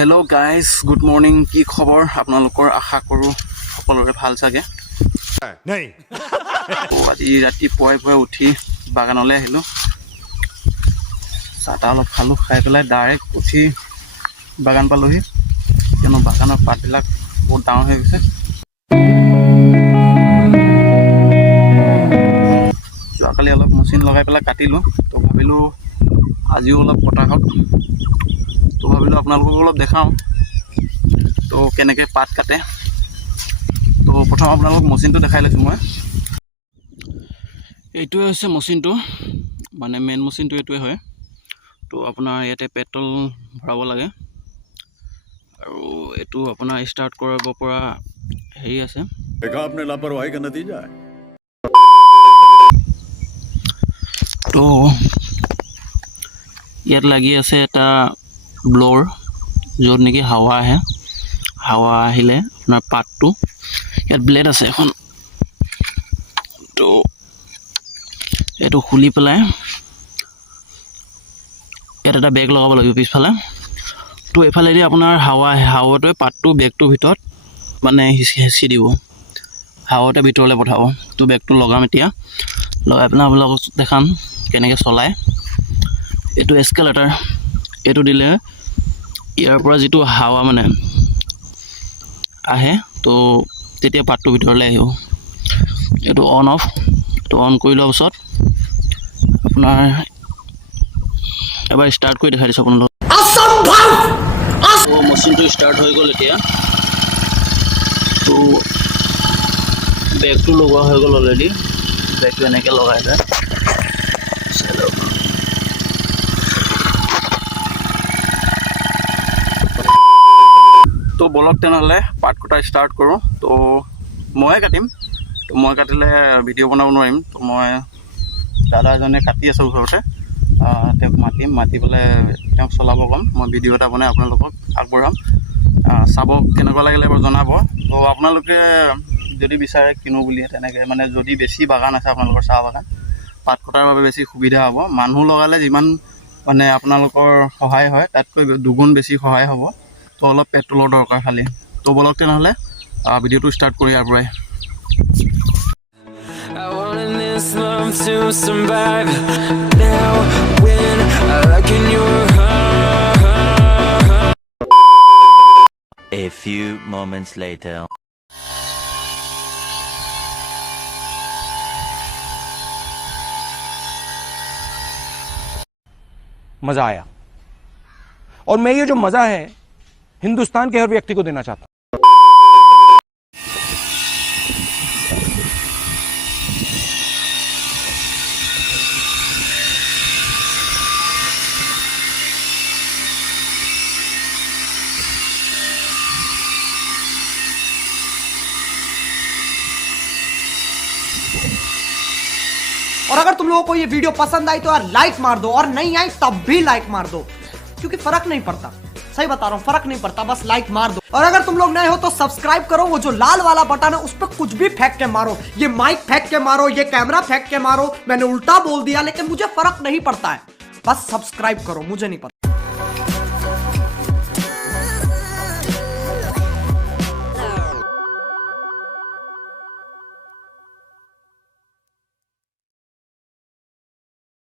Hello guys good morning की खबर आपनालोकर आशा करूँ सकलोरे भाल चागे आज रातिपुवाई पुवाई उठी बागानले आहिलो चाह ताह अलप खालो खाई पेলাই डाइरेक्ट उठी बागान पालोहि कियनो बागाনৰ পাতবিলাক बहुत डाঙर হৈ গৈছে যোৱাকালি অলপ মেচিন লগাই পেলাই কাটিলো তো ভাবিলো আজিও অলপ কটা হওক तो भाविलो आपनालोকক अलप देखाओ तो केनेके पात काटे तो प्रथम आपनालोक मशीन तो देखाइ लैছো মই एटुए হৈছে मशीन तो माने मेन मशीन तो एटुए হয় तो आपनार याते पेट्रोल भराब लागे আৰু एटु आपनार स्टार्ट কৰাব পৰা হেৰি আছে देखा आपने लापरवाही का नतीजा है तो यात লাগি আছে এটা ब्लोर जो नेকি हावा है हावा आहिले अपना पार्ट यार ब्लेड আছে এখন तो एटु खुली পেলাই यार এটা বেগ লগাব লাগিব পিছফালে तो এফালে দি আপোনাৰ হাৱাটো পাৰ্টটো বেগটোৰ ভিতৰত মানে হেঁচি দিব হাৱাটো ভিতৰলৈ পঠাব তো বেগটো লগাম এতিয়া লগাই পেলাই আপোনালোকক দেখাম কেনেকৈ চলায় এটু এস্কেলেটৰ एटु दिले यार পৰা যেটো হাৱা মানে আহে তো তেতিয়া পাৰ্টটো ভিতৰলৈ আহিব এটু অন অফ তো অন কৰি লোৱাৰ পিছত আপোনাৰ এবাৰ স্টাৰ্ট কৰি দেখাই দিছো আপোনালোকক অসম্ভৱ তো মেচিনটো স্টাৰ্ট হৈ গ'ল এতিয়া তো বেগটো লগোৱা হৈ গ'ল অলৰেডি বেগটো এনেকৈ লগাই যায় तो बोलक तेनहले पार्ट कटा स्टार्ट करूँ तो मैं काटिम तो मैं काटिले भिडिओ बनाब नोवारिम तो मैं दादा एजने काटि आछो घरते मातिम माति पेले चलाब कम मैं भिडिओ एटा बनाई आपनालोকক आगबঢ়াম चाब केनेकुवा लागिले एबार जनाब तो आपनालोके जदि बिचारे किनो बुलिए तेनेके माने जदि बेसी बागान आछे आपनालोকৰ चाह बागान पात कटार बारे बेसी सुविधा हबो मानुह लगाले जिमान माने आपनालोকৰ सहाय হয় तातকৈ दुगुण बेसी सहाय हबो तो अलप पेट्रोलर दरकार खाली तो बोलक तेनहले भिडिओ स्टार्ट करी यार पराय I wanted this love to survive now when I look in your heart. A few moments later. मजा आया और मैं ये जो मजा है हिंदुस्तान के हर व्यक्ति को देना चाहता हूं और अगर तुम लोगों को ये वीडियो पसंद आई तो यार लाइक मार दो और नहीं आई तब भी लाइक मार दो क्योंकि फर्क नहीं पड़ता सही बता रहा हूं फर्क नहीं पड़ता बस लाइक मार दो और अगर तुम लोग नए हो तो सब्सक्राइब करो वो जो लाल वाला बटन है उस पर कुछ भी फेंक के मारो ये माइक फेंक के मारो ये कैमरा फेंक के मारो मैंने उल्टा बोल दिया लेकिन मुझे फर्क नहीं पड़ता है बस सब्सक्राइब करो मुझे नहीं पता